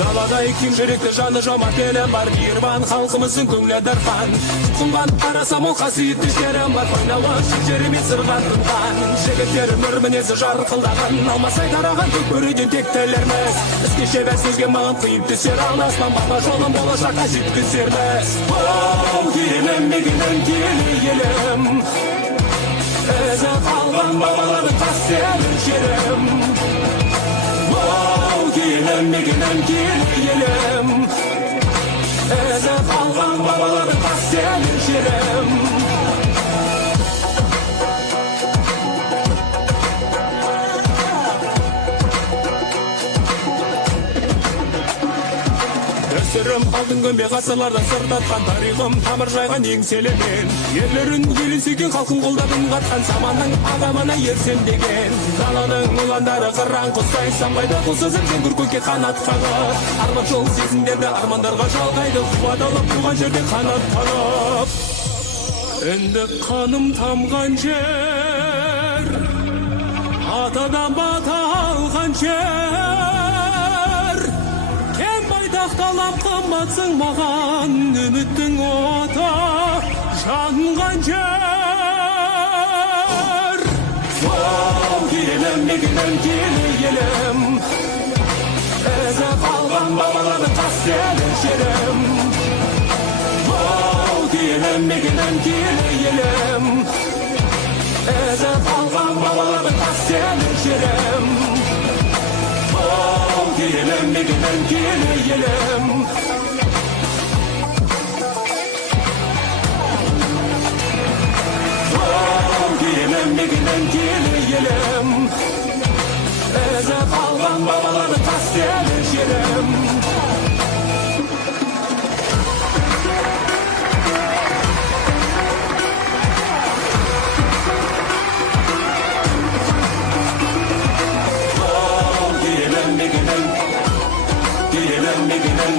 Даладай кең жүректі жаны жомарт елім бар, мейірбан халқымыздың көңілі дархан. Тұтқынған қарасам ол қасиетті жерім бар, ойнауы жерімен сырға тұнған. Жігіттер нұр мінезі жарқылдаған, алмасай тараған көк бөріден тектілерміз. Біз кеше бәс сөзге маған қиып түсер алмасынан, бала жолын болашаққа жеткізерміз. Оу, елім, мекенім, киелі елім, ізі қалған бабалардың қастерлі жерім. Оу, елім, мекенім, киелі елім, ізі қалған бабалардың қастерлі жерім. Дәстүрім алтын көмбе ғасырлардан сыр тартқан, тарихым тамыр жайған еңселімен. Ерлерін елін сүйген халқын қолдадың қатқан, заманның адамына ерсен деген. Даланың ұландары қыран құстай самғайды, құлсызым сен көкке қанат қағып. Арман жол сезімдерді армандарға жалғайды, қуат алып туған жерде қанат қағып. Енді қаным тамған жер, атадан бата алған жер. Тақталап қымбатсың маған, үміттің оты жанған жер. Оу, елім, мекенім, киелі елім, ізі қалған бабалардың қастерлі жерім. Оу, елім, мекенім, киелі елім, ізі қалған бабалардың қастерлі жерім. Елім, мекенім, киелі елім, оу, елім, мекенім, киелі елім, ізі қалған бабалардың қастерлі жерім. Meginan